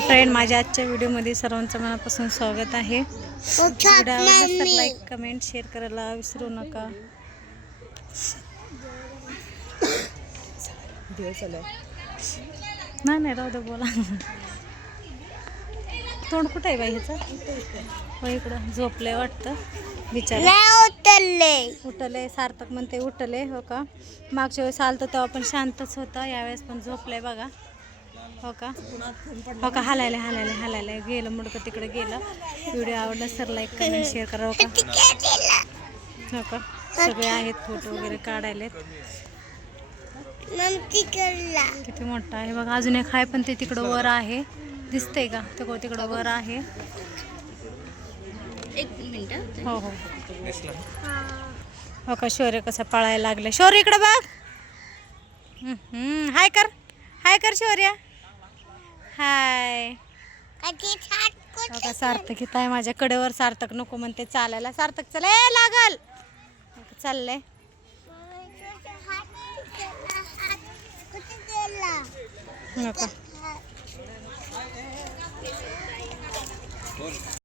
Friend, माझ्या आजच्या व्हिडिओमध्ये सर्वांचं मनापासून स्वागत आहे. व्हिडिओ आवडला तर लाईक, कमेंट, शेअर करायला विसरू नका. नाही राहू दे, बोला. तोंड कुठं आहे बाई ह्याचं? हो, इकडं झोपलंय वाटतं बिचारा. उठले सार्थक म्हणते उठले. हो का, मागच्या वेळेस आलतं तेव्हा पण शांतच होता, यावेळेस पण झोपलंय बघा. हो का, हो का, हालायला गेलं मुडकं तिकडे गेलं. व्हिडिओ आवडला तर लाईक, कमेंट, शेअर करा. हो का, सगळे आहेत, फोटो वगैरे काढायला. किती मोठा आहे बघा. अजून एक आहे पण ते तिकडं वर आहे, दिसतंय का? ते तिकडं वर आहे. एक मिनिट. हो. हो का, शौर्य कसा पळायला लागला. शौर्य इकडे बघ. हाय कर शौर्य. हाय. हो का, सार्थक इथं आहे माझ्या कडेवर. सार्थक नको म्हणते चालायला. सार्थक चल, लागल. चाललंय. हो का.